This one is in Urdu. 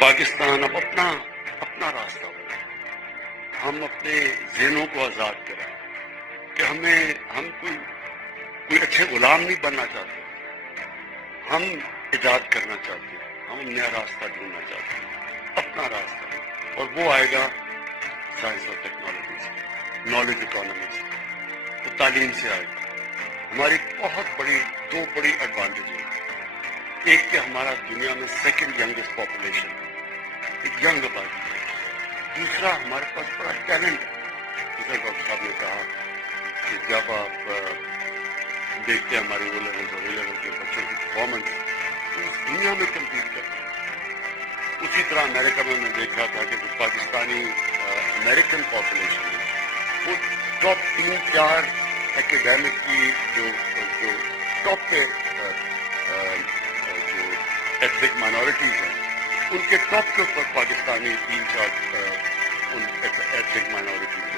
پاکستان اب اپنا راستہ بنائے، ہم اپنے ذہنوں کو آزاد کریں کہ ہم کوئی اچھے غلام نہیں بننا چاہتے، ہم ایجاد کرنا چاہتے ہیں، ہم نیا راستہ ڈھونڈنا چاہتے ہیں، اپنا راستہ، اور وہ آئے گا سائنس اور ٹیکنالوجی سے، نالج اکانومی سے، تو تعلیم سے آئے گا۔ ہماری بہت دو بڑی ایڈوانٹیج ہیں، ایک کہ ہمارا دنیا میں سیکنڈ ینگسٹ پاپولیشن ہے، ایک ینگ آبادی ہے، دوسرا ہمارے پاس بڑا ٹیلنٹ ہے۔ جیسا ڈاکٹر صاحب نے کہا کہ جب آپ دیکھتے ہیں ہمارے او لیول اور اے لیول کے بچوں کی پرفارمنس، تو اس دنیا میں کمپیٹ کرتے ہیں۔ اسی طرح امریکہ میں دیکھ رہا تھا کہ جو پاکستانی امریکن پاپولیشن ہے، وہ ٹاپ 3-4 اکیڈیمک کی جو ٹاپ پہ جو ایتھنک مائنورٹیز ہیں، ان کے ٹاپ کے اوپر پاکستانی 3-4 ایتھنک مائنورٹیز